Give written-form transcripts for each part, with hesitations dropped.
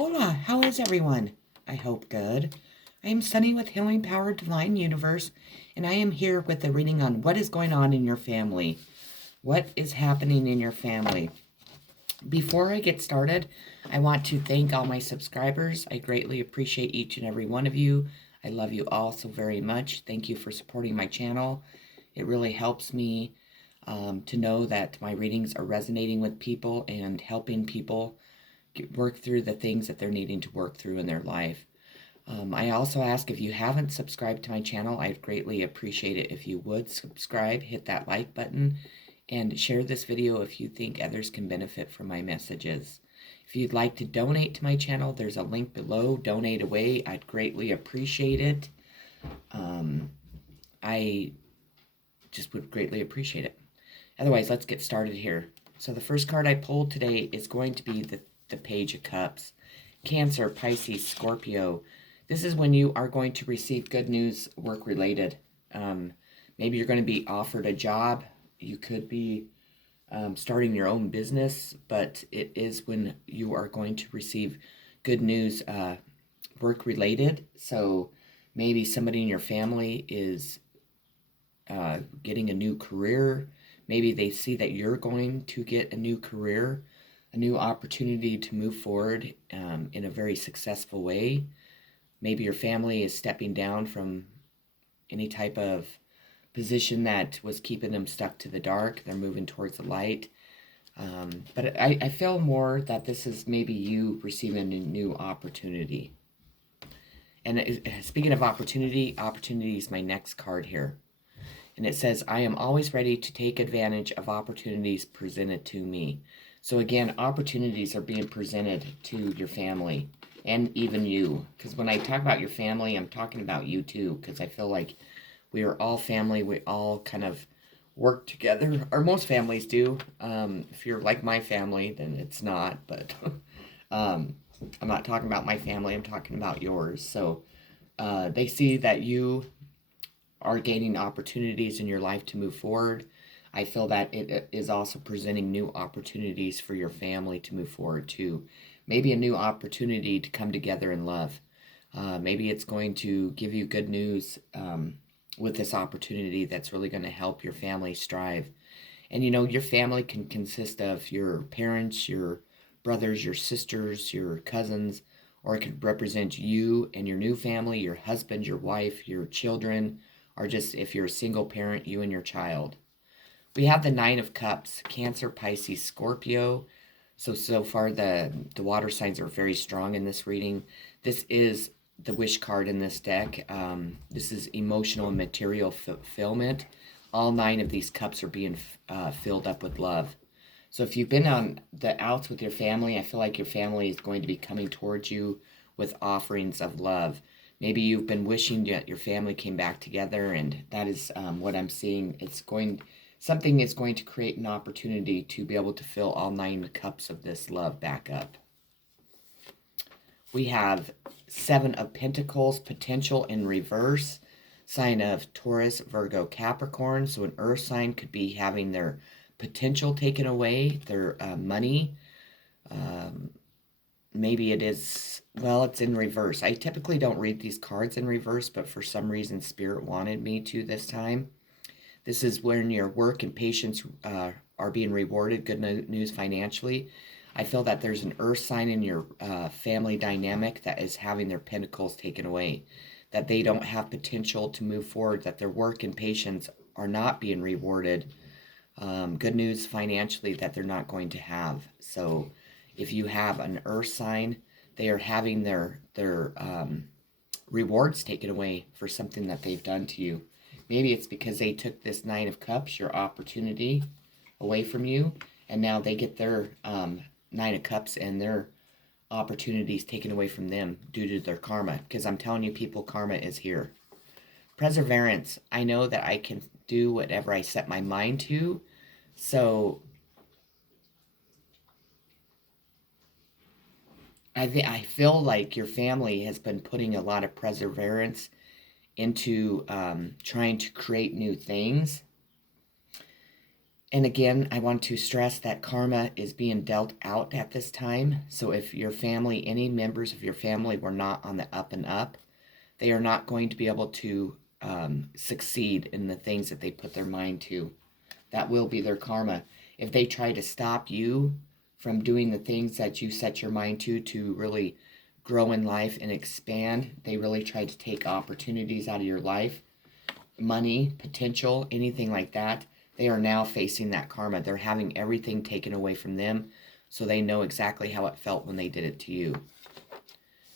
Hola, how is everyone? I hope good. I am Sunny with Healing Power Divine Universe, and I am here with a reading on what is going on in your family. What is happening in your family? Before I get started, I want to thank all my subscribers. I greatly appreciate each and every one of you. I love you all so very much. Thank you for supporting my channel. It really helps me to know that my readings are resonating with people and helping people work through the things that they're needing to work through in their life. I also ask, if you haven't subscribed to my channel, I'd greatly appreciate it if you would subscribe, hit that like button, and share this video if you think others can benefit from my messages. If you'd like to donate to my channel, there's a link below. Donate away. I'd greatly appreciate it. I just would greatly appreciate it. Otherwise, let's get started here. So the first card I pulled today is going to be the Page of Cups. Cancer, Pisces, Scorpio. This is when you are going to receive good news, work-related. Maybe you're going to be offered a job. You could be starting your own business, but it is when you are going to receive good news, work-related. So maybe somebody in your family is getting a new career. Maybe they see that you're going to get a new career, a new opportunity to move forward in a very successful way. Maybe your family is stepping down from any type of position that was keeping them stuck to the dark. They're moving towards the light. But I feel more that this is maybe you receiving a new opportunity. And speaking of opportunity, opportunity is my next card here. And it says, I am always ready to take advantage of opportunities presented to me. So again, opportunities are being presented to your family and even you. Because when I talk about your family, I'm talking about you too. Because I feel like we are all family. We all kind of work together. Or most families do. If you're like my family, then it's not. But I'm not talking about my family. I'm talking about yours. So they see that you are gaining opportunities in your life to move forward. I feel that it is also presenting new opportunities for your family to move forward too. Maybe a new opportunity to come together in love. Maybe it's going to give you good news with this opportunity that's really going to help your family strive. And you know, your family can consist of your parents, your brothers, your sisters, your cousins, or it could represent you and your new family, your husband, your wife, your children, or just if you're a single parent, you and your child. We have the Nine of Cups, Cancer, Pisces, Scorpio. So far the water signs are very strong in this reading. This is the wish card in this deck. This is emotional and material fulfillment. All 9 of these cups are being filled up with love. So if you've been on the outs with your family, I feel like your family is going to be coming towards you with offerings of love. Maybe you've been wishing that your family came back together, and that is what I'm seeing. Something is going to create an opportunity to be able to fill all 9 cups of this love back up. We have 7 of Pentacles, potential in reverse, sign of Taurus, Virgo, Capricorn. So an earth sign could be having their potential taken away, their money. Maybe it is, well, it's in reverse. I typically don't read these cards in reverse, but for some reason Spirit wanted me to this time. This is when your work and patience are being rewarded, good news financially. I feel that there's an earth sign in your family dynamic that is having their pentacles taken away, that they don't have potential to move forward, that their work and patience are not being rewarded. Good news financially that they're not going to have. So if you have an earth sign, they are having their rewards taken away for something that they've done to you. Maybe it's because they took this 9 of Cups, your opportunity, away from you, and now they get their 9 of Cups and their opportunities taken away from them due to their karma. Because I'm telling you, people, karma is here. Perseverance. I know that I can do whatever I set my mind to. So I feel like your family has been putting a lot of perseverance into trying to create new things. And again, I want to stress that karma is being dealt out at this time. So if your family, any members of your family were not on the up and up, they are not going to be able to succeed in the things that they put their mind to. That will be their karma. If they try to stop you from doing the things that you set your mind to really grow in life and expand, they really try to take opportunities out of your life, money, potential, anything like that. They are now facing that karma. They're having everything taken away from them, so they know exactly how it felt when they did it to you.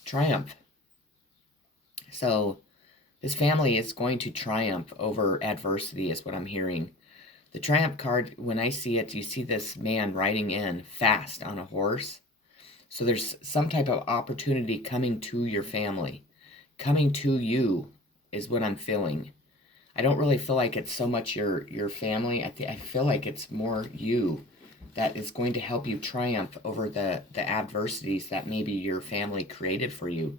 Triumph. So this family is going to triumph over adversity, is what I'm hearing. The Triumph card, when I see it, you see this man riding in fast on a horse. So there's some type of opportunity coming to your family. Coming to you is what I'm feeling. I don't really feel like it's so much your family. I feel like it's more you that is going to help you triumph over the adversities that maybe your family created for you,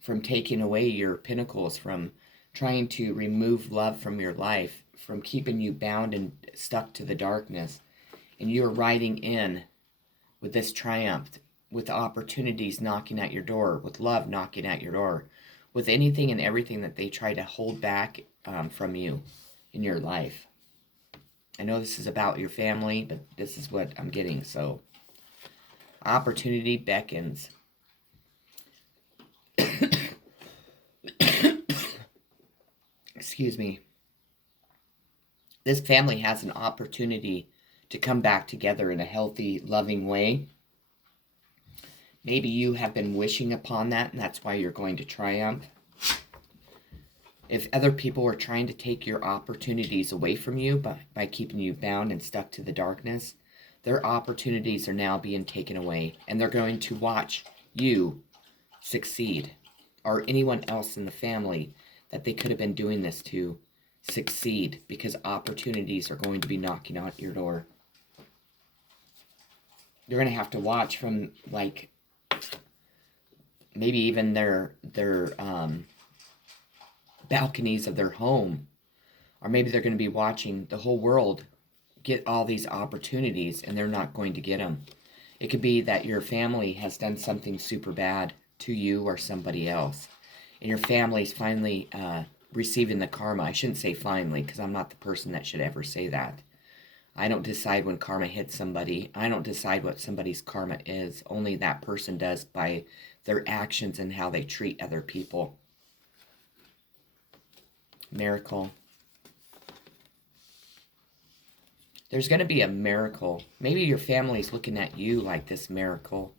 from taking away your pinnacles, from trying to remove love from your life, from keeping you bound and stuck to the darkness. And you're riding in with this triumph, with opportunities knocking at your door, with love knocking at your door, with anything and everything that they try to hold back from you in your life. I know this is about your family, but this is what I'm getting. So, opportunity beckons. Excuse me. This family has an opportunity to come back together in a healthy, loving way. Maybe you have been wishing upon that, and that's why you're going to triumph. If other people are trying to take your opportunities away from you by keeping you bound and stuck to the darkness, their opportunities are now being taken away, and they're going to watch you succeed, or anyone else in the family that they could have been doing this to succeed, because opportunities are going to be knocking on your door. You're going to have to watch from, like, maybe even their balconies of their home, or maybe they're going to be watching the whole world get all these opportunities and they're not going to get them. It could be that your family has done something super bad to you or somebody else, and your family's finally receiving the karma. I shouldn't say finally, because I'm not the person that should ever say that. I don't decide when karma hits somebody. I don't decide what somebody's karma is. Only that person does by their actions and how they treat other people. Miracle. There's going to be a miracle. Maybe your family's looking at you like this miracle.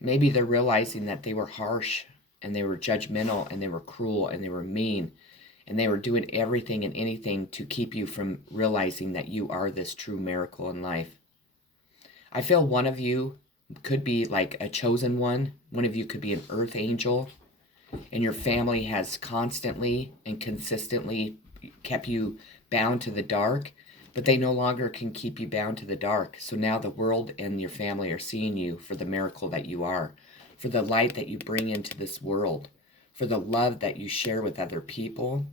Maybe they're realizing that they were harsh and they were judgmental and they were cruel and they were mean and they were doing everything and anything to keep you from realizing that you are this true miracle in life. I feel one of you could be like a chosen one. One of you could be an earth angel, and your family has constantly and consistently kept you bound to the dark, but they no longer can keep you bound to the dark. So now the world and your family are seeing you for the miracle that you are, for the light that you bring into this world, for the love that you share with other people,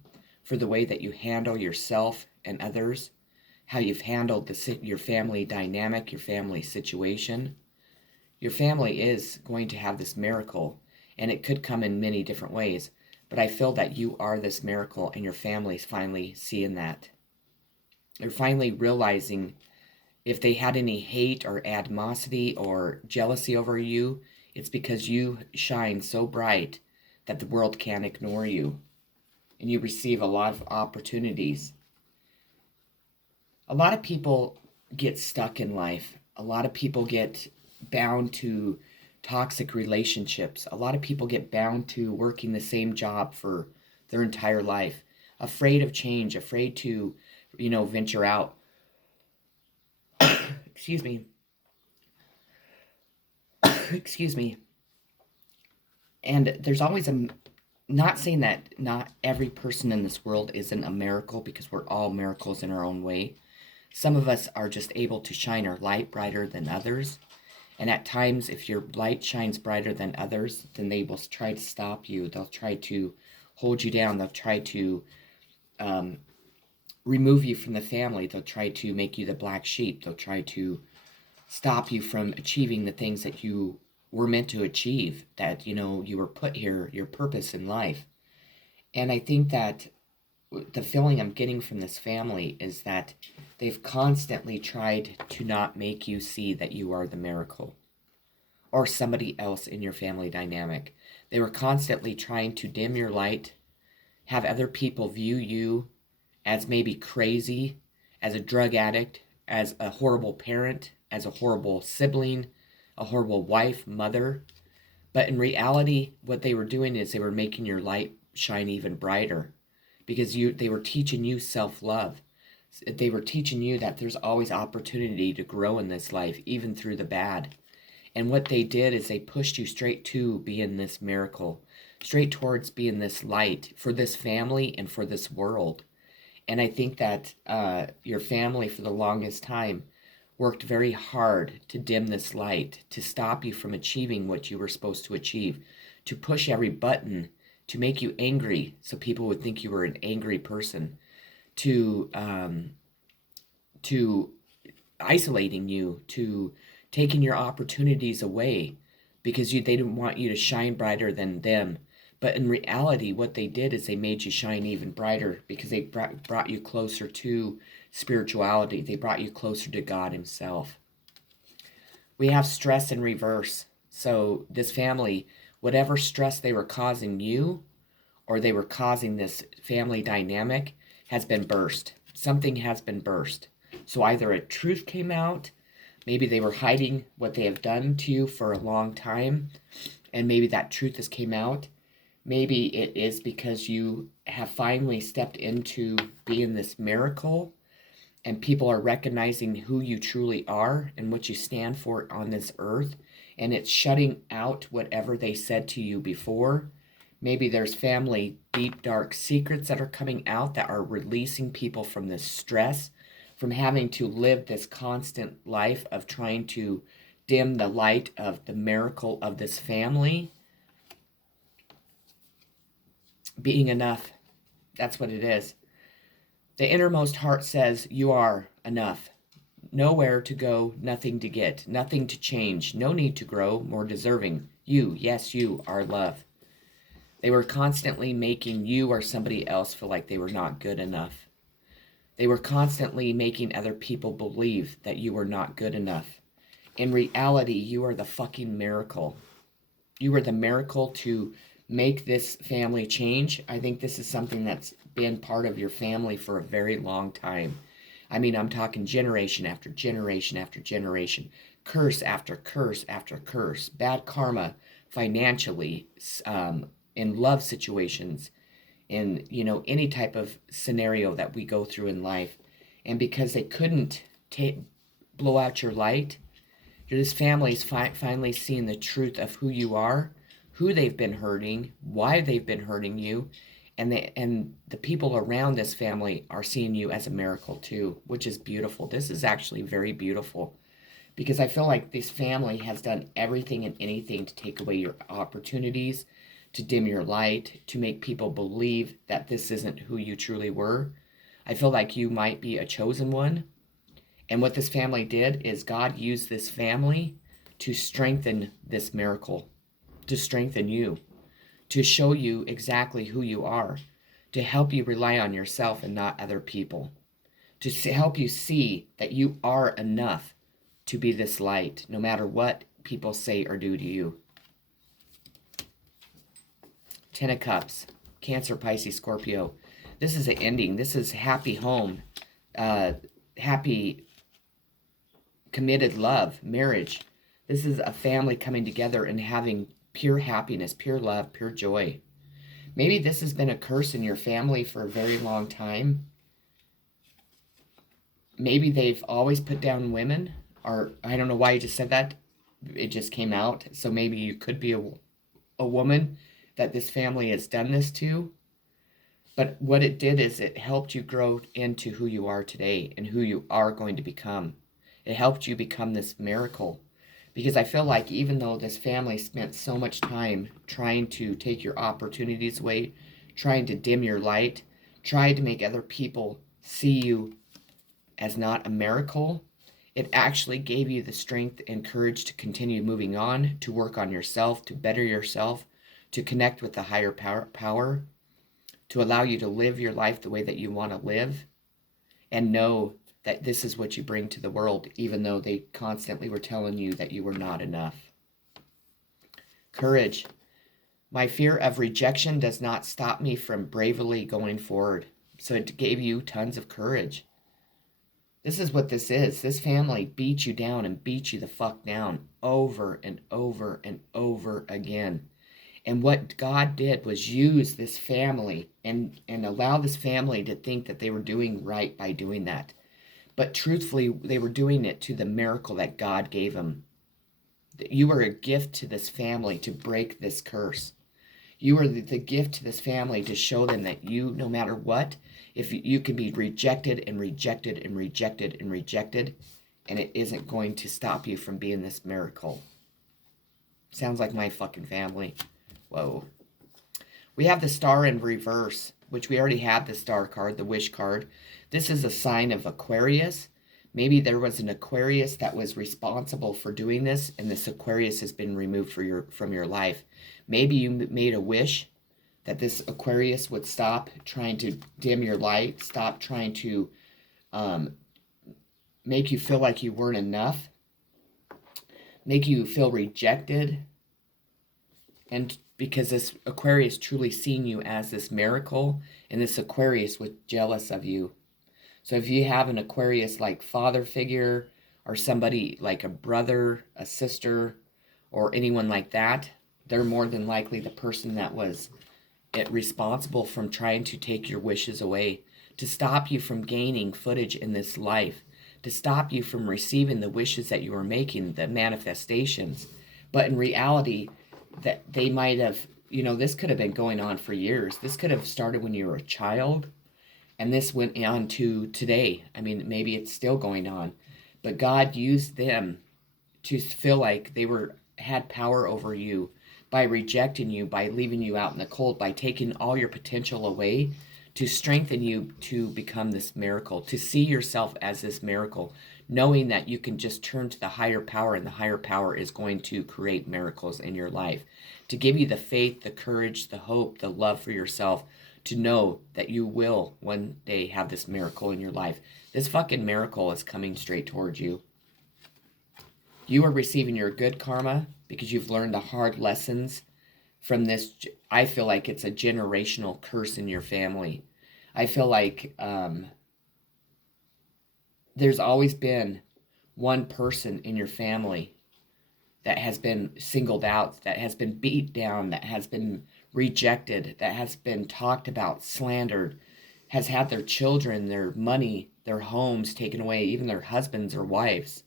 for the way that you handle yourself and others, how you've handled your family dynamic, your family situation. Your family is going to have this miracle, and it could come in many different ways, but I feel that you are this miracle, and your family's finally seeing that. They're finally realizing if they had any hate or animosity or jealousy over you, it's because you shine so bright that the world can't ignore you, and you receive a lot of opportunities. A lot of people get stuck in life. A lot of people get bound to toxic relationships. A lot of people get bound to working the same job for their entire life, afraid of change, afraid to, venture out. Excuse me. Excuse me. And there's always not saying that not every person in this world isn't a miracle, because we're all miracles in our own way. Some of us are just able to shine our light brighter than others. And at times, if your light shines brighter than others, then they will try to stop you. They'll try to hold you down. They'll try to remove you from the family. They'll try to make you the black sheep. They'll try to stop you from achieving the things that you were meant to achieve, that, you were put here, your purpose in life. And I think that the feeling I'm getting from this family is that they've constantly tried to not make you see that you are the miracle or somebody else in your family dynamic. They were constantly trying to dim your light, have other people view you as maybe crazy, as a drug addict, as a horrible parent, as a horrible sibling, a horrible wife, mother. But in reality, what they were doing is they were making your light shine even brighter, because they were teaching you self-love. They were teaching you that there's always opportunity to grow in this life, even through the bad. And what they did is they pushed you straight to being this miracle, straight towards being this light for this family and for this world. And I think that your family, for the longest time, worked very hard to dim this light, to stop you from achieving what you were supposed to achieve, to push every button, to make you angry so people would think you were an angry person, to isolating you, to taking your opportunities away because they didn't want you to shine brighter than them. But in reality, what they did is they made you shine even brighter, because they brought you closer to spirituality. They brought you closer to God himself. We have stress in reverse. So this family, whatever stress they were causing you, or they were causing this family dynamic, has been burst. Something has been burst. So either a truth came out, maybe they were hiding what they have done to you for a long time, and maybe that truth has came out. Maybe it is because you have finally stepped into being this miracle, and people are recognizing who you truly are and what you stand for on this earth, and it's shutting out whatever they said to you before. Maybe there's family deep, dark secrets that are coming out that are releasing people from this stress, from having to live this constant life of trying to dim the light of the miracle of this family being enough. That's what it is. The innermost heart says, you are enough. Nowhere to go, nothing to get, nothing to change, no need to grow, more deserving. You, yes, you are love. They were constantly making you or somebody else feel like they were not good enough. They were constantly making other people believe that you were not good enough. In reality, you are the fucking miracle. You are the miracle to make this family change. I think this is something that's been part of your family for a very long time. I mean, I'm talking generation after generation after generation, curse after curse after curse, bad karma financially, in love situations, in, any type of scenario that we go through in life. And because they couldn't blow out your light, this family's finally seeing the truth of who you are, who they've been hurting, why they've been hurting you, and the people around this family are seeing you as a miracle too, which is beautiful. This is actually very beautiful, because I feel like this family has done everything and anything to take away your opportunities, to dim your light, to make people believe that this isn't who you truly were. I feel like you might be a chosen one. And what this family did is God used this family to strengthen this miracle, to strengthen you, to show you exactly who you are, to help you rely on yourself and not other people, to help you see that you are enough to be this light, no matter what people say or do to you. Ten of Cups, Cancer, Pisces, Scorpio. This is an ending. This is happy home, happy committed love, marriage. This is a family coming together and having pure happiness, pure love, pure joy. Maybe this has been a curse in your family for a very long time. Maybe they've always put down women, or I don't know why you just said that. It just came out. So maybe you could be a woman that this family has done this to. But what it did is it helped you grow into who you are today and who you are going to become. It helped you become this miracle. Because I feel like even though this family spent so much time trying to take your opportunities away, trying to dim your light, tried to make other people see you as not a miracle. It actually gave you the strength and courage to continue moving on, to work on yourself, to better yourself, to connect with the higher power, to allow you to live your life the way that you want to live, and know that this is what you bring to the world, even though they constantly were telling you that you were not enough. Courage. My fear of rejection does not stop me from bravely going forward. So it gave you tons of courage. This is what this is. This family beat you down and beat you the fuck down over and over and over again. And what God did was use this family and allow this family to think that they were doing right by doing that. But truthfully, they were doing it to the miracle that God gave them. You were a gift to this family to break this curse. You are the gift to this family to show them that you, no matter what, if you can be rejected and rejected and rejected and rejected, and it isn't going to stop you from being this miracle. Sounds like my fucking family. Whoa. We have the star in reverse, which we already have the star card, the wish card. This is a sign of Aquarius. Maybe there was an Aquarius that was responsible for doing this, and this Aquarius has been removed from your life. Maybe you made a wish that this Aquarius would stop trying to dim your light, stop trying to make you feel like you weren't enough, make you feel rejected, and because this Aquarius truly seen you as this miracle, and this Aquarius was jealous of you. So if you have an Aquarius like father figure, or somebody like a brother, a sister, or anyone like that, they're more than likely the person that was responsible from trying to take your wishes away, to stop you from gaining footage in this life, to stop you from receiving the wishes that you were making, the manifestations. But in reality, that they might have, this could have been going on for years. This could have started when you were a child, and this went on to today. I mean, maybe it's still going on, but God used them to feel like they had power over you by rejecting you, by leaving you out in the cold, by taking all your potential away, to strengthen you to become this miracle, to see yourself as this miracle, knowing that you can just turn to the higher power, and the higher power is going to create miracles in your life, to give you the faith, the courage, the hope, the love for yourself, to know that you will one day have this miracle in your life. This fucking miracle is coming straight towards you. You are receiving your good karma because you've learned the hard lessons from this. I feel like it's a generational curse in your family. I feel like there's always been one person in your family that has been singled out, that has been beat down, that has been rejected, that has been talked about, slandered, has had their children, their money, their homes taken away, even their husbands or wives,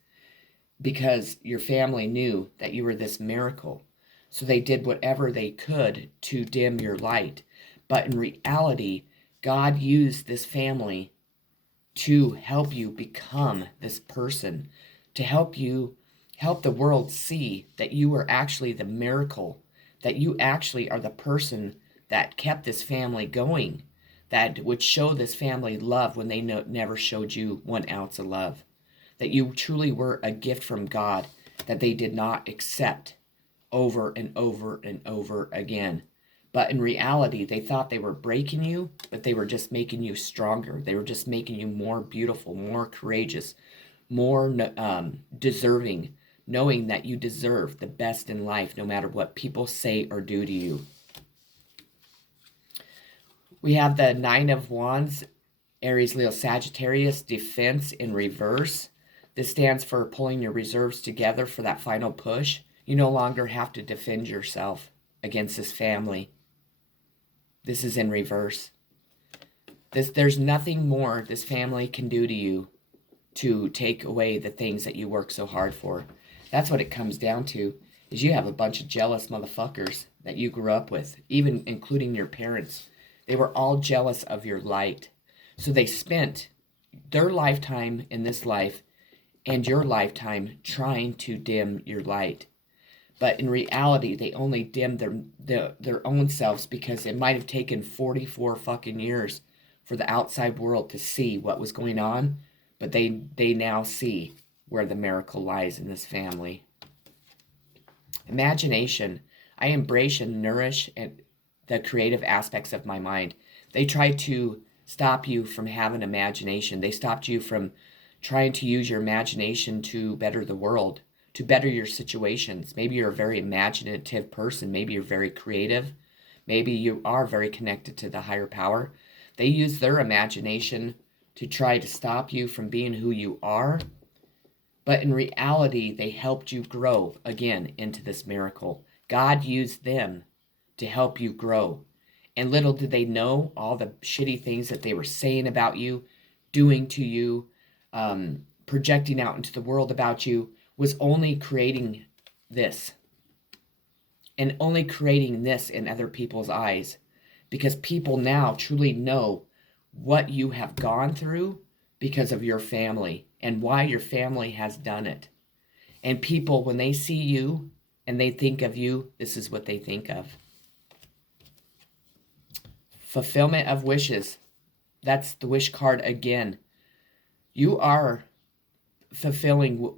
because your family knew that you were this miracle. So they did whatever they could to dim your light. But in reality, God used this family to help you become this person, to help the world see that you are actually the miracle, that you actually are the person that kept this family going, that would show this family love when they never showed you 1 ounce of love, that you truly were a gift from God that they did not accept over and over and over again. But in reality, they thought they were breaking you, but they were just making you stronger. They were just making you more beautiful, more courageous, more deserving, knowing that you deserve the best in life, no matter what people say or do to you. We have the 9 of Wands, Aries, Leo, Sagittarius, defense in reverse. This stands for pulling your reserves together for that final push. You no longer have to defend yourself against this family. This is in reverse. There's nothing more this family can do to you to take away the things that you work so hard for. That's what it comes down to, is you have a bunch of jealous motherfuckers that you grew up with, even including your parents. They were all jealous of your light. So they spent their lifetime in this life and your lifetime trying to dim your light. But in reality, they only dimmed their own selves because it might have taken 44 fucking years for the outside world to see what was going on, but they now see where the miracle lies in this family. Imagination. I embrace and nourish the creative aspects of my mind. They try to stop you from having imagination. They stopped you from trying to use your imagination to better the world, to better your situations. Maybe you're a very imaginative person. Maybe you're very creative. Maybe you are very connected to the higher power. They use their imagination to try to stop you from being who you are. But in reality, they helped you grow again into this miracle. God used them to help you grow. And little did they know all the shitty things that they were saying about you, doing to you, projecting out into the world about you, was only creating this. And only creating this in other people's eyes. Because people now truly know what you have gone through because of your family and why your family has done it. And people, when they see you and they think of you, this is what they think of. Fulfillment of wishes. That's the wish card again. You are fulfilling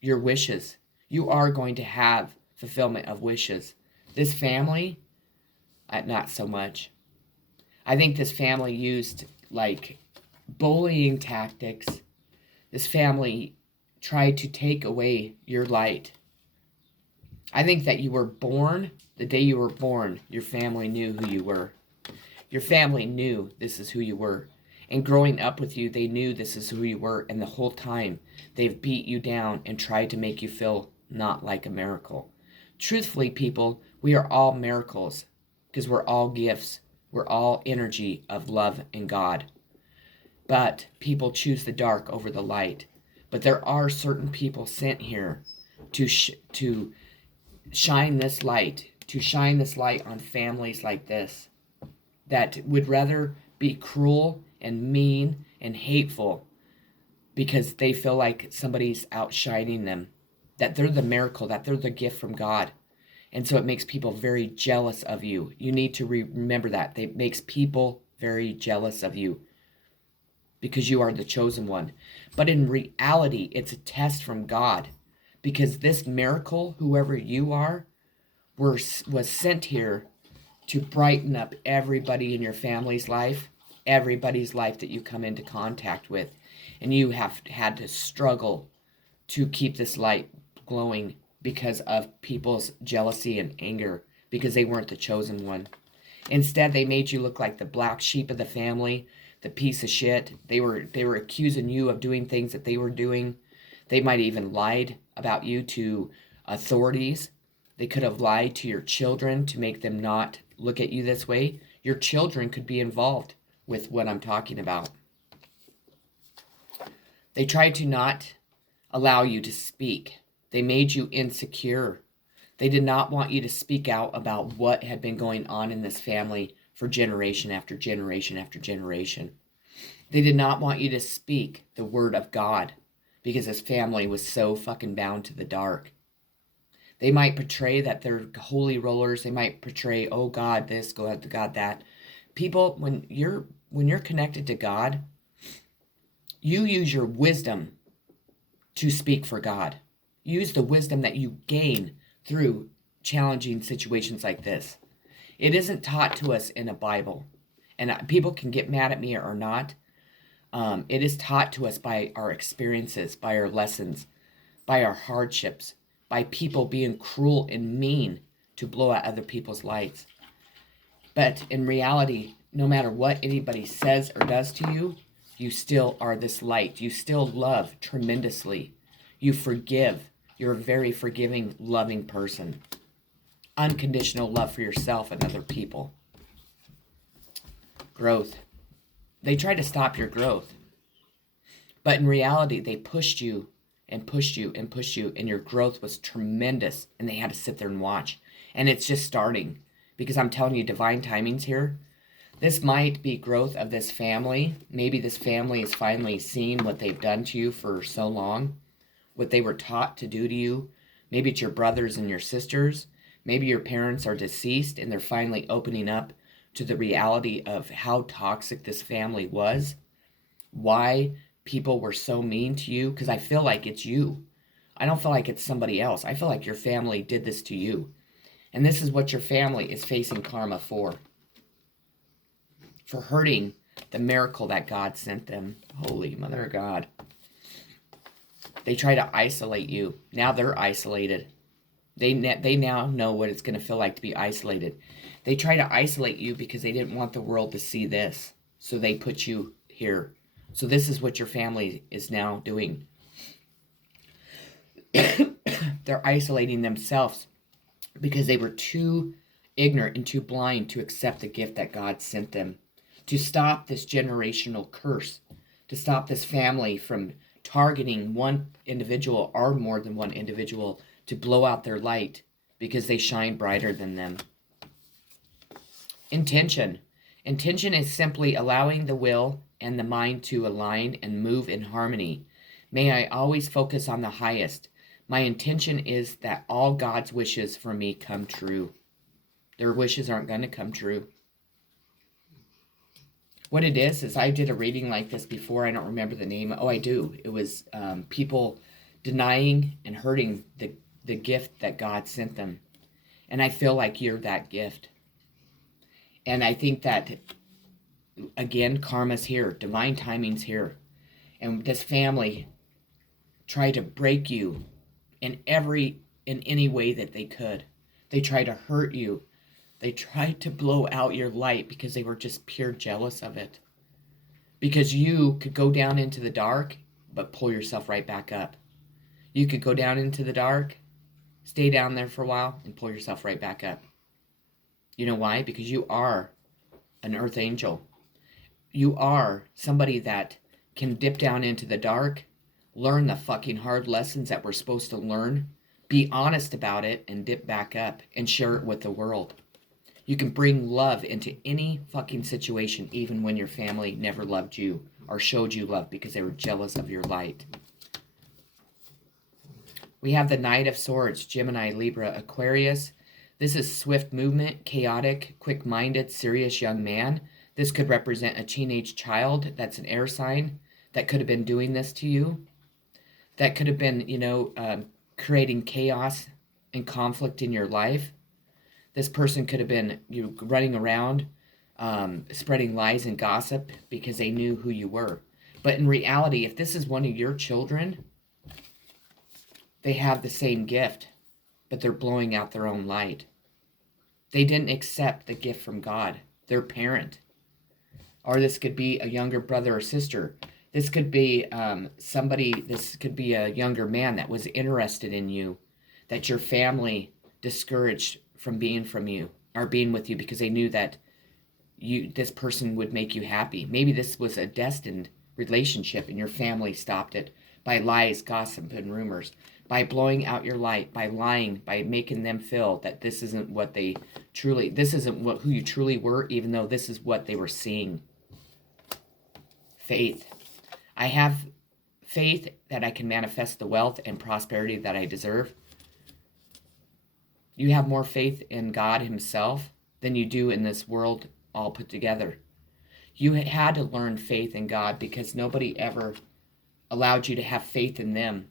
your wishes. You are going to have fulfillment of wishes. This family, not so much. I think this family used like bullying tactics. This family tried to take away your light. I think that you were born, the day you were born, your family knew who you were. Your family knew this is who you were. And growing up with you, they knew this is who you were. And the whole time, they've beat you down and tried to make you feel not like a miracle. Truthfully, people, we are all miracles because we're all gifts. We're all energy of love and God. But people choose the dark over the light. But there are certain people sent here to shine this light, on families like this, that would rather be cruel and mean and hateful because they feel like somebody's outshining them, that they're the miracle, that they're the gift from God. And so it makes people very jealous of you. You need to remember that. It makes people very jealous of you because you are the chosen one. But in reality, it's a test from God, because this miracle, whoever you are, was sent here to brighten up everybody in your family's life, everybody's life that you come into contact with. And you have had to struggle to keep this light glowing because of people's jealousy and anger, because they weren't the chosen one. Instead, they made you look like the black sheep of the family, the piece of shit. They were accusing you of doing things that they were doing. They might even lied about you to authorities. They could have lied to your children to make them not look at you this way. Your children could be involved with what I'm talking about. They tried to not allow you to speak. They made you insecure. They did not want you to speak out about what had been going on in this family for generation after generation after generation. They did not want you to speak the word of God because this family was so fucking bound to the dark. They might portray that they're holy rollers. They might portray, oh God, this, God that. People, when you're connected to God, you use your wisdom to speak for God. Use the wisdom that you gain through challenging situations like this. It isn't taught to us in a Bible. And people can get mad at me or not. It is taught to us by our experiences, by our lessons, by our hardships, by people being cruel and mean to blow out other people's lights. But in reality, no matter what anybody says or does to you, you still are this light. You still love tremendously. You forgive. You're a very forgiving, loving person. Unconditional love for yourself and other people. Growth. They tried to stop your growth. But in reality, they pushed you and pushed you and pushed you, and your growth was tremendous, and they had to sit there and watch. And it's just starting, because I'm telling you, divine timing's here. This might be growth of this family. Maybe this family is finally seeing what they've done to you for so long, what they were taught to do to you. Maybe it's your brothers and your sisters. Maybe your parents are deceased and they're finally opening up to the reality of how toxic this family was, why people were so mean to you, because I feel like it's you. I don't feel like it's somebody else. I feel like your family did this to you. And this is what your family is facing karma for hurting the miracle that God sent them. Holy Mother of God. They try to isolate you. Now they're isolated. They now know what it's going to feel like to be isolated. They try to isolate you because they didn't want the world to see this. So they put you here. So this is what your family is now doing. They're isolating themselves because they were too ignorant and too blind to accept the gift that God sent them. To stop this generational curse. To stop this family from targeting one individual or more than one individual to blow out their light because they shine brighter than them. Intention. Intention is simply allowing the will and the mind to align and move in harmony. May I always focus on the highest. My intention is that all God's wishes for me come true. Their wishes aren't going to come true. What it is I did a reading like this before. I don't remember the name. Oh, I do. It was people denying and hurting the gift that God sent them. And I feel like you're that gift. And I think that, again, karma's here. Divine timing's here. And this family tried to break you in any way that they could. They tried to hurt you. They tried to blow out your light because they were just pure jealous of it. Because you could go down into the dark, but pull yourself right back up. You could go down into the dark, stay down there for a while, and pull yourself right back up. You know why? Because you are an earth angel. You are somebody that can dip down into the dark, learn the fucking hard lessons that we're supposed to learn, be honest about it, and dip back up and share it with the world. You can bring love into any fucking situation, even when your family never loved you or showed you love because they were jealous of your light. We have the Knight of Swords, Gemini, Libra, Aquarius. This is swift movement, chaotic, quick-minded, serious young man. This could represent a teenage child that's an air sign that could have been doing this to you. That could have been, creating chaos and conflict in your life. This person could have been running around, spreading lies and gossip because they knew who you were. But in reality, if this is one of your children, they have the same gift, but they're blowing out their own light. They didn't accept the gift from God, their parent. Or this could be a younger brother or sister. This could be this could be a younger man that was interested in you, that your family discouraged from being with you because they knew that this person would make you happy. Maybe this was a destined relationship and your family stopped it by lies, gossip, and rumors, by blowing out your light, by lying, by making them feel that this isn't who you truly were, even though this is what they were seeing. Faith. I have faith that I can manifest the wealth and prosperity that I deserve. You have more faith in God himself than you do in this world all put together. You had to learn faith in God because nobody ever allowed you to have faith in them.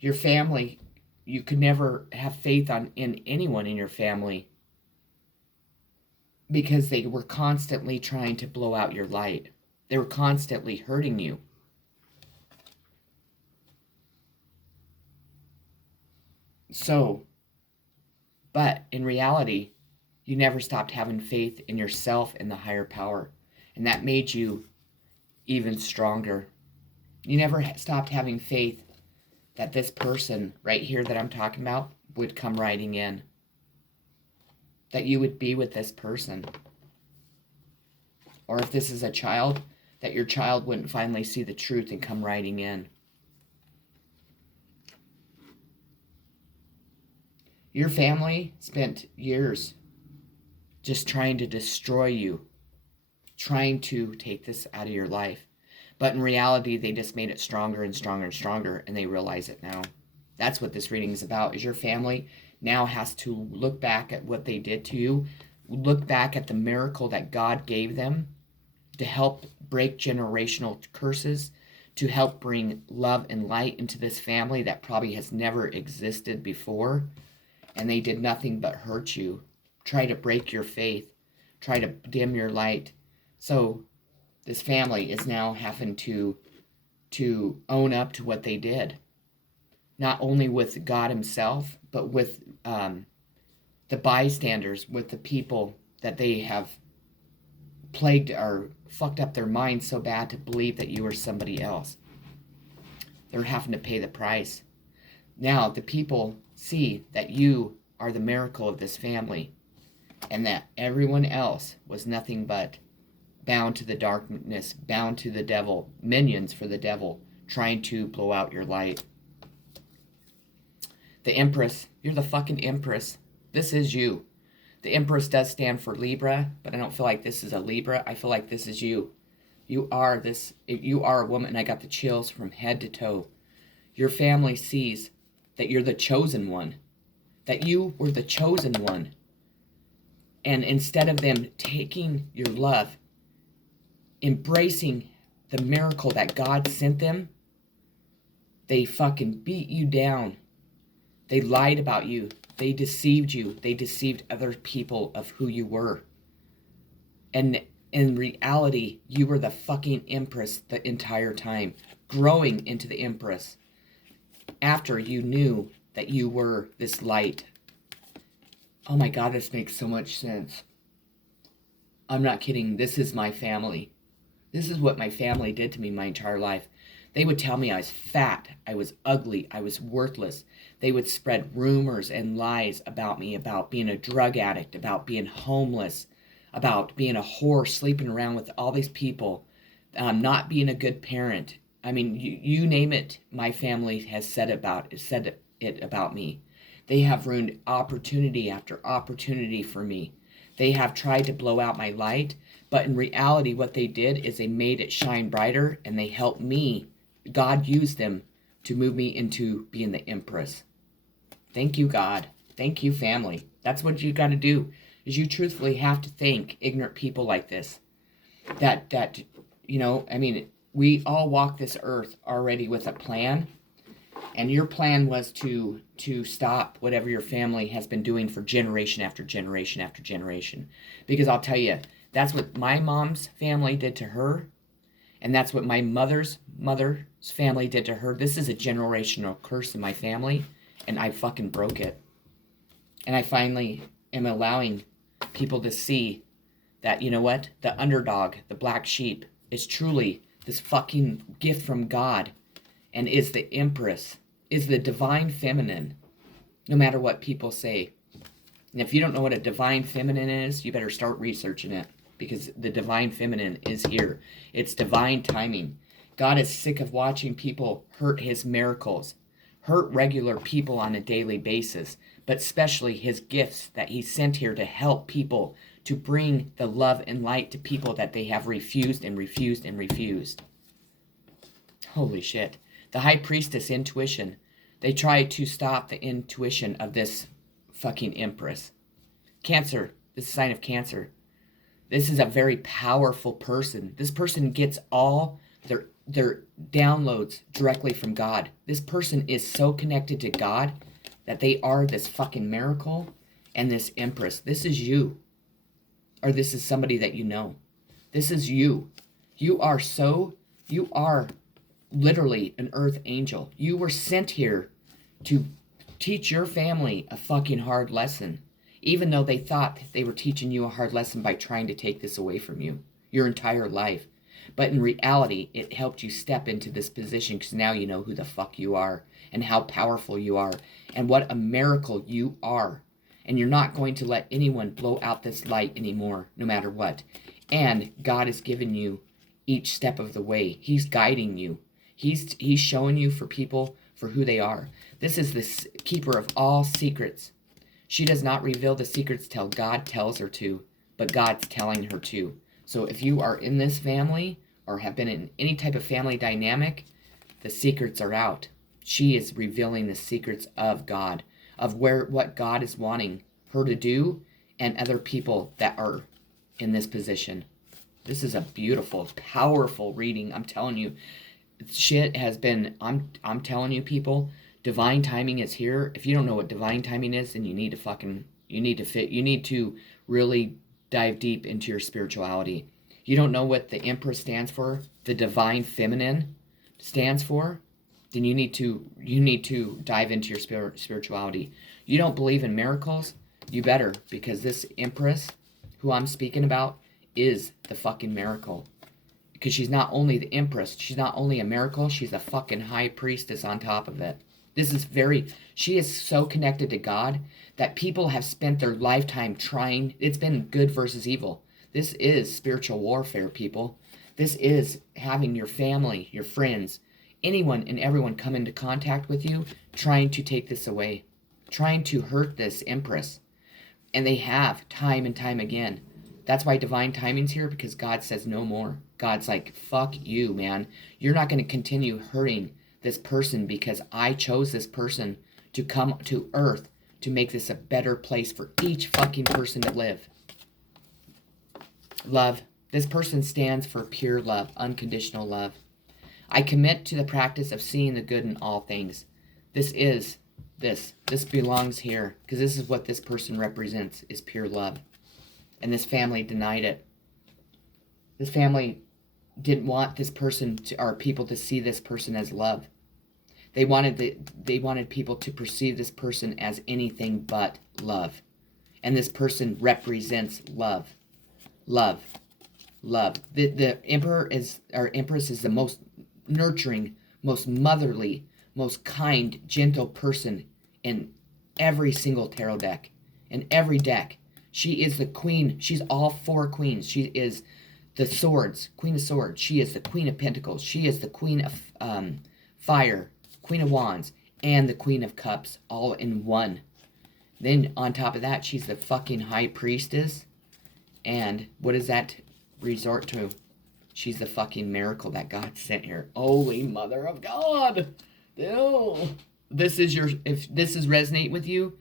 Your family, you could never have faith in anyone in your family because they were constantly trying to blow out your light. They were constantly hurting you. But in reality, you never stopped having faith in yourself and the higher power. And that made you even stronger. You never stopped having faith that this person right here that I'm talking about would come riding in. That you would be with this person. Or if this is a child, that your child wouldn't finally see the truth and come riding in. Your family spent years just trying to destroy you, trying to take this out of your life. But in reality, they just made it stronger and stronger and stronger, and they realize it now. That's what this reading is about, is your family now has to look back at what they did to you, look back at the miracle that God gave them to help break generational curses, to help bring love and light into this family that probably has never existed before, and they did nothing but hurt you, try to break your faith, try to dim your light. So this family is now having to own up to what they did, not only with God himself, but with the bystanders, with the people that they have plagued or fucked up their minds so bad to believe that you were somebody else. They're having to pay the price. Now the people see that you are the miracle of this family, and that everyone else was nothing but bound to the darkness, bound to the devil, minions for the devil, trying to blow out your light. The Empress, you're the fucking Empress. This is you. The Empress does stand for Libra, but I don't feel like this is a Libra. I feel like this is you. You are this. You are a woman. I got the chills from head to toe. Your family sees that you're the chosen one, that you were the chosen one. And instead of them taking your love, embracing the miracle that God sent them, they fucking beat you down. They lied about you. They deceived you. They deceived other people of who you were. And in reality, you were the fucking Empress the entire time, growing into the Empress after you knew that you were this light. Oh my God, this makes so much sense. I'm not kidding. This is my family. This is what my family did to me my entire life. They would tell me I was fat, I was ugly, I was worthless. They would spread rumors and lies about me, about being a drug addict, about being homeless, about being a whore, sleeping around with all these people, not being a good parent. I mean, you name it, my family has said it about me. They have ruined opportunity after opportunity for me. They have tried to blow out my light, but in reality, what they did is they made it shine brighter, and they helped me. God used them to move me into being the Empress. Thank you, God. Thank you, family. That's what you got to do, is you truthfully have to thank ignorant people like this. That I mean, we all walk this earth already with a plan, and your plan was to stop whatever your family has been doing for generation after generation after generation. Because I'll tell you, that's what my mom's family did to her, and that's what my mother's family did to her. This is a generational curse in my family, and I fucking broke it. And I finally am allowing people to see that, you know what? The underdog, the black sheep, is truly this fucking gift from God, and is the Empress, is the divine feminine, no matter what people say. And if you don't know what a divine feminine is, you better start researching it, because the divine feminine is here. It's divine timing. God is sick of watching people hurt his miracles, hurt regular people on a daily basis, but especially his gifts that he sent here to help people, to bring the love and light to people that they have refused and refused and refused. Holy shit. The high priestess intuition. They try to stop the intuition of this fucking Empress. Cancer. This is a sign of Cancer. This is a very powerful person. This person gets all their downloads directly from God. This person is so connected to God that they are this fucking miracle and this Empress. This is you. Or this is somebody that you know. This is you. You are literally an earth angel. You were sent here to teach your family a fucking hard lesson, even though they thought they were teaching you a hard lesson by trying to take this away from you your entire life. But in reality, it helped you step into this position, because now you know who the fuck you are and how powerful you are and what a miracle you are. And you're not going to let anyone blow out this light anymore, no matter what. And God has given you each step of the way. He's guiding you. He's showing you for people for who they are. This is the keeper of all secrets. She does not reveal the secrets till God tells her to, but God's telling her to. So if you are in this family or have been in any type of family dynamic, the secrets are out. She is revealing the secrets of God, of what God is wanting her to do and other people that are in this position. This is a beautiful, powerful reading. I'm telling you, shit has been, I'm telling you, people, divine timing is here. If you don't know what divine timing is, then you need to really dive deep into your spirituality. You don't know what the Empress stands for, the divine feminine stands for, then you need to dive into your spirituality. You don't believe in miracles? You better, because this Empress who I'm speaking about is the fucking miracle. Because she's not only the Empress, she's not only a miracle, she's a fucking high priestess on top of it. She is so connected to God that people have spent their lifetime trying. It's been good versus evil. This is spiritual warfare, people. This is having your family, your friends, anyone and everyone come into contact with you, trying to take this away, trying to hurt this Empress. And they have, time and time again. That's why divine timing's here, because God says no more. God's like, fuck you, man. You're not going to continue hurting this person, because I chose this person to come to Earth to make this a better place for each fucking person to live. Love. This person stands for pure love, unconditional love. I commit to the practice of seeing the good in all things. This belongs here, because this is what this person represents, is pure love. And this family denied it. This family didn't want this person or people to see this person as love. They wanted people to perceive this person as anything but love. And this person represents love. Love. Love. The Empress is the most nurturing, most motherly, most kind, gentle person in every single tarot deck. In every deck. She is the queen. She's all four queens. She is the swords, Queen of Swords. She is the Queen of Pentacles. She is the Queen of Fire, Queen of Wands, and the Queen of Cups, all in one. Then on top of that, she's the fucking High Priestess. And what does that resort to? She's the fucking miracle that God sent here. Holy Mother of God! Ew. If this is resonate with you,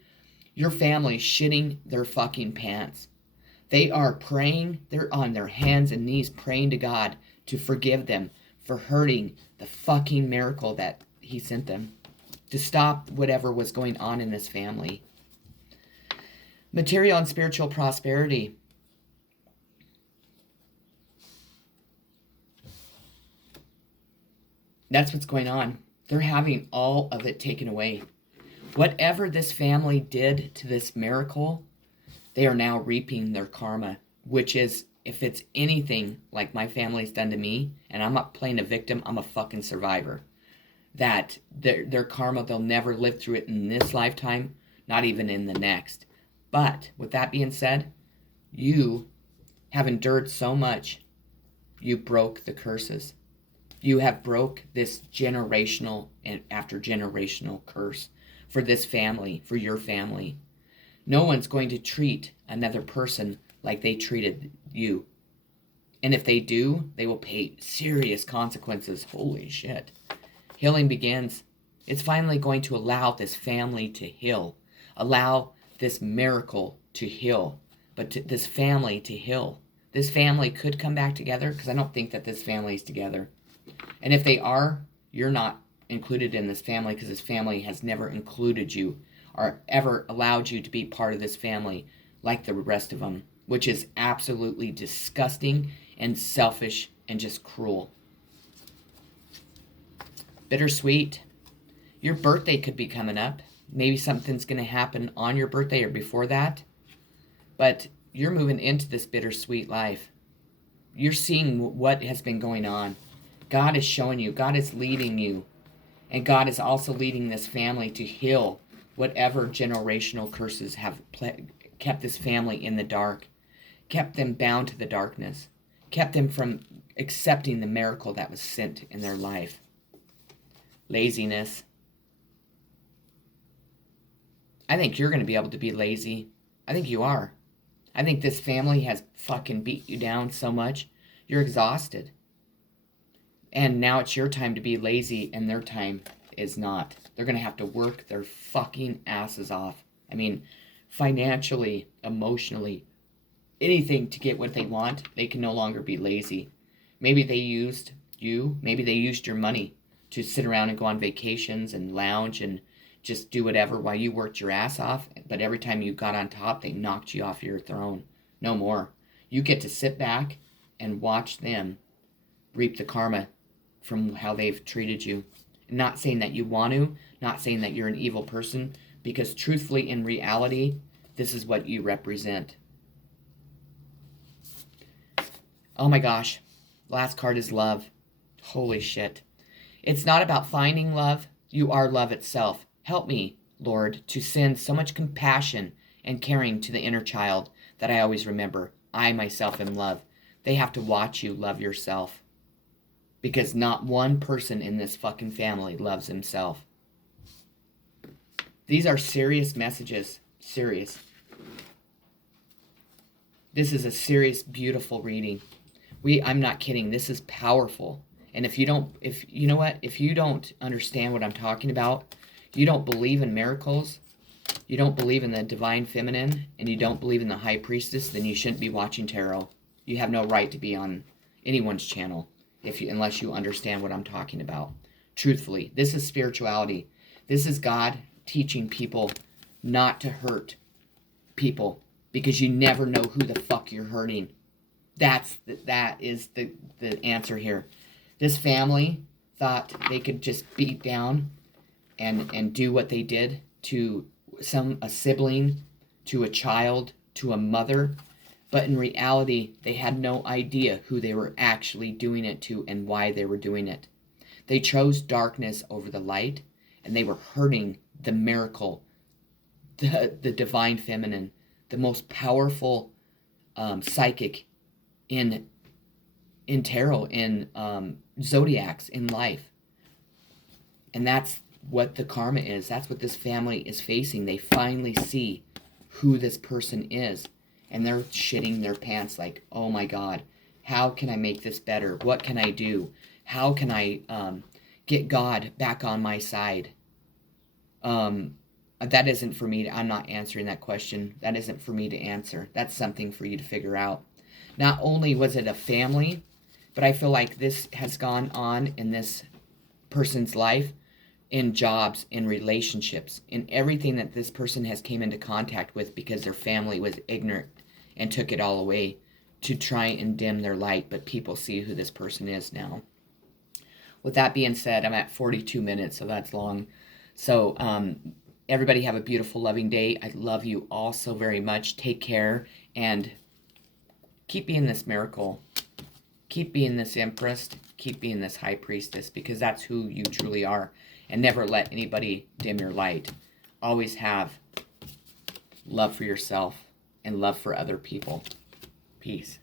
your family's shitting their fucking pants. They are praying. They're on their hands and knees praying to God to forgive them for hurting the fucking miracle that he sent them. To stop whatever was going on in this family. Material and spiritual prosperity. That's what's going on. They're having all of it taken away. Whatever this family did to this miracle, they are now reaping their karma, which is, if it's anything like my family's done to me, and I'm not playing a victim, I'm a fucking survivor, that their karma, they'll never live through it in this lifetime, not even in the next. But with that being said, you have endured so much, you broke the curses. You have broke this generational and after generational curse for this family, for your family. No one's going to treat another person like they treated you. And if they do, they will pay serious consequences. Holy shit. Healing begins. It's finally going to allow this family to heal. Allow this miracle to heal. But this family to heal. This family could come back together, because I don't think that this family is together. And if they are, you're not included in this family, because this family has never included you or ever allowed you to be part of this family like the rest of them, which is absolutely disgusting and selfish and just cruel. Bittersweet. Your birthday could be coming up. Maybe something's going to happen on your birthday or before that. But you're moving into this bittersweet life. You're seeing what has been going on. God is showing you. God is leading you. And God is also leading this family to heal whatever generational curses have kept this family in the dark, kept them bound to the darkness, kept them from accepting the miracle that was sent in their life. Laziness. I think you're going to be able to be lazy. I think you are. I think this family has fucking beat you down so much, you're exhausted. And now it's your time to be lazy, and their time is not. They're going to have to work their fucking asses off. I mean, financially, emotionally, anything to get what they want, they can no longer be lazy. Maybe they used you, maybe they used your money to sit around and go on vacations and lounge and just do whatever while you worked your ass off. But every time you got on top, they knocked you off your throne. No more. You get to sit back and watch them reap the karma from how they've treated you. Not saying that you want to, not saying that you're an evil person, because truthfully, in reality, this is what you represent. Oh my gosh. Last card is love. Holy shit. It's not about finding love. You are love itself. Help me, Lord, to send so much compassion and caring to the inner child that I always remember. I myself am love. They have to watch you love yourself. Because not one person in this fucking family loves himself. These are serious messages. Serious. This is a serious, beautiful reading. I'm not kidding. This is powerful. And if you know what? If you don't understand what I'm talking about, you don't believe in miracles, you don't believe in the divine feminine, and you don't believe in the high priestess, then you shouldn't be watching tarot. You have no right to be on anyone's channel unless you understand what I'm talking about. Truthfully, this is spirituality. This is God teaching people not to hurt people, because you never know who the fuck you're hurting. That is the answer here. This family thought they could just beat down and do what they did to a sibling, to a child, to a mother. But in reality, they had no idea who they were actually doing it to and why they were doing it. They chose darkness over the light, and they were hurting the miracle, the divine feminine, the most powerful psychic in tarot, in zodiacs, in life. And that's what the karma is. That's what this family is facing. They finally see who this person is, and they're shitting their pants like, oh my God, how can I make this better? What can I do? How can I get God back on my side? That isn't for me. I'm not answering that question. That isn't for me to answer. That's something for you to figure out. Not only was it a family, but I feel like this has gone on in this person's life, in jobs, in relationships, in everything that this person has came into contact with, because their family was ignorant and took it all away to try and dim their light. But people see who this person is now. With that being said, I'm at 42 minutes, so that's long. So everybody have a beautiful, loving day. I love you all so very much. Take care, and keep being this miracle. Keep being this empress. Keep being this high priestess, because that's who you truly are. And never let anybody dim your light. Always have love for yourself and love for other people. Peace.